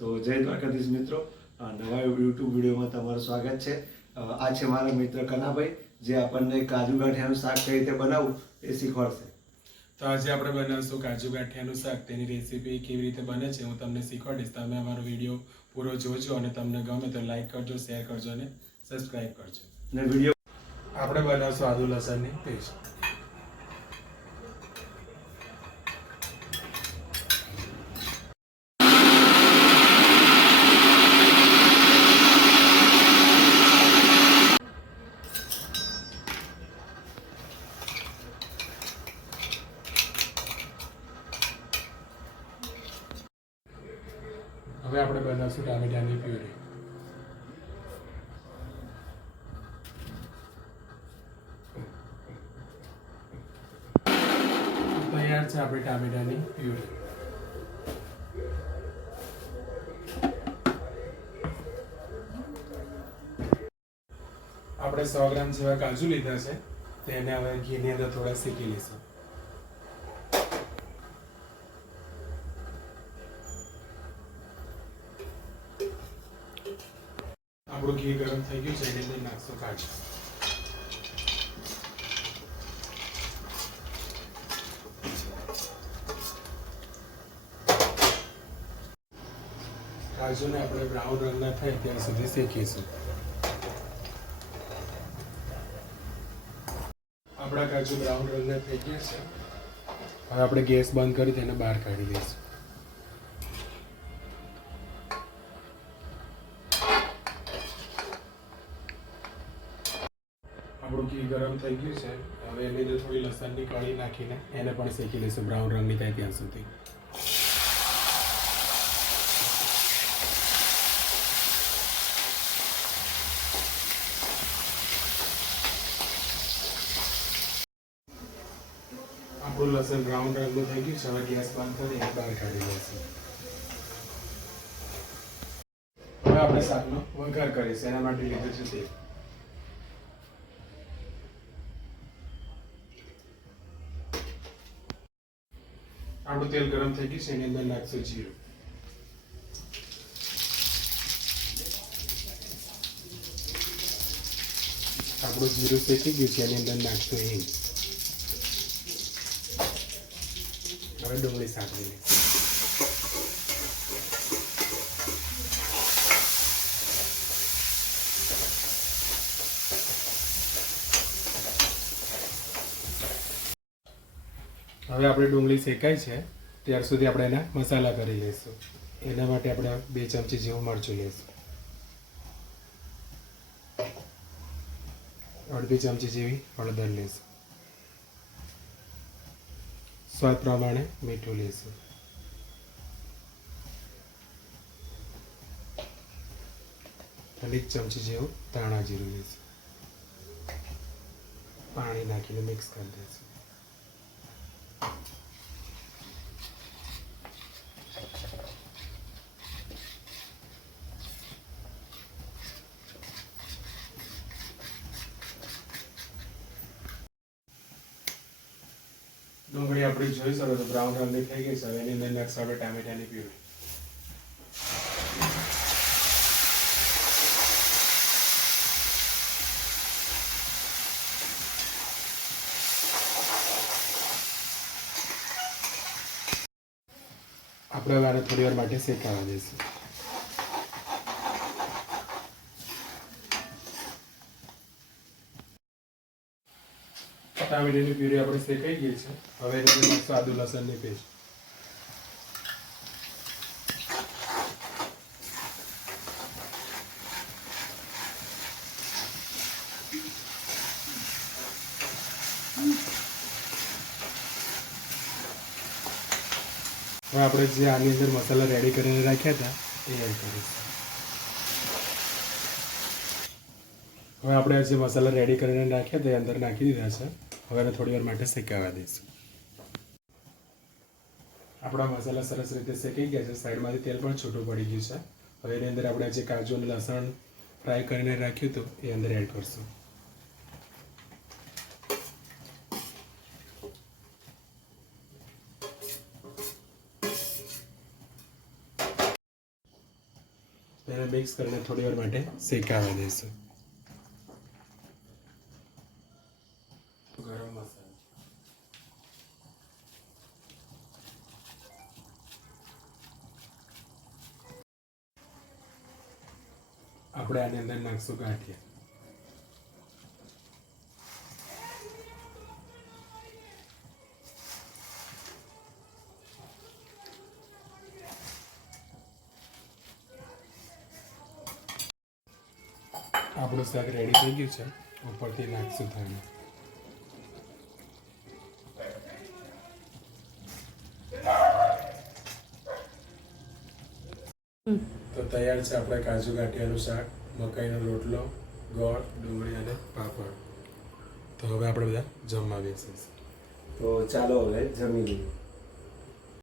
તો જય દ્વારકાધીશ મિત્રો, નવા યુટ્યુબ વિડીયોમાં તમારું સ્વાગત છે। આ છે મારા મિત્ર કનાભાઈ, જે આપણને કાજુ ગાંઠિયાનું શાક કઈ રીતે બનાવવું એ શીખવાડશે। તો આજે આપણે બનાવશું કાજુ ગાંઠિયાનું શાક। તેની રેસીપી કેવી રીતે બને છે હું તમને શીખવાડીશ। તમે અમારો વિડીયો પૂરો જોજો અને તમને ગમે તો લાઈક કરજો, શેર કરજો અને સબસ્ક્રાઇબ કરજો। અને વિડીયો આપણે બનાવશું આદુ લસણની પેસ્ટ। હવે આપણે બનાવશું ટામેટાની પ્યુરી। તૈયાર છે આપણી ટામેટાની પ્યુરી। આપણે 100 ગ્રામ જેવા કાજુ લીધા છે, તેને હવે ઘીની અંદર થોડા શેકી લઈશું। આપણું ઘી ગરમ થઈ ગયું છે, એની અંદર નાખશું કાજુ। કાજુને આપણે બ્રાઉન રંગના થાય ત્યાં સુધી શેકીશું। આપણા કાજુ બ્રાઉન રંગના થઈ ગયા છે, હવે આપણે ગેસ બંધ કરી તેને બહાર કાઢી દઈશું। આપણું ઘી ગરમ થઈ ગયું છે, હવે એની અંદર થોડી લસણની કળી નાખીને એને પણ શેકી લઈશું બ્રાઉન રંગની થાય ત્યાં સુધી। આપણું લસણ બ્રાઉન રંગનું થઈ ગયું છે, હવે ગેસ બંધ કરી એને બહાર કાઢી લઈશું। હવે આપણે શાકનો વઘાર કરીશું। એના માટે લીધું છે તેલ। આપણું તેલ ગરમ થઈ ગયું છે, એની અંદર નાખશું જીરું। આપણું જીરું શેકી ગયું છે, એની અંદર નાખશું હિંગ। હવે ડુંગળી સાંકળી લઈશું। હવે આપણે ડુંગળી શેકાય છે ત્યાર સુધી આપણે એના મસાલા કરી લઈશું। એના માટે આપણે 2 ચમચી જેવું મરચું લઈશું, 1/2 ચમચી જેવી હળદર લઈશું, સ્વાદ પ્રમાણે મીઠું લઈશું, અને 1 ચમચી જેવું ધાણા જીરું લઈશું। પાણી નાખીને મિક્સ કરી દઈશું। ડુંગળી આપણી જોઈ શકો તો બ્રાઉન રંગની થઈ ગઈ છે, હવે એની અંદર નાખશું આપણે ટામેટાની પ્યુરી। આપણે હવે આને થોડી વાર માટે શેકાવા દઈશું। ટામેટાની પ્યુરી આપણે શેકાઈ ગઈ છે, હવે એની અંદર નાખશું આદુ લસણની પેસ્ટ। હવે આપણે જે આની અંદર મસાલા રેડી કરીને રાખ્યા હતા એ એડ કરીશું। હવે આપણે જે મસાલા રેડી કરીને રાખ્યા હતા એ અંદર નાખી દીધા છે, હવે એને થોડી વાર માટે શેકાવા દઈશું। આપણા મસાલા સરસ રીતે શેકાઈ ગયા છે, સાઈડમાંથી તેલ પણ છૂટું પડી ગયું છે। હવે એની અંદર આપણે જે કાજુ અને લસણ ફ્રાય કરીને રાખ્યું હતું એ અંદર એડ કરશું। એને મિક્સ કરીને થોડી વાર માટે શેકાવા દઈશું. ગરમ મસાલો, આપણે આની અંદર નાખશું ગાંઠિયા. આપણું શાક રેડી થઈ ગયું છે. ઉપરથી નાખશું ધાણા. તો તૈયાર છે આપણે કાજુ ગાંઠિયાનું શાક, મકાઈનો રોટલો, ગોળ, ડુંગળી અને પાપડ. તો હવે આપણે બધા જમવા બેસીશું. તો ચાલો હવે જમી લઈએ.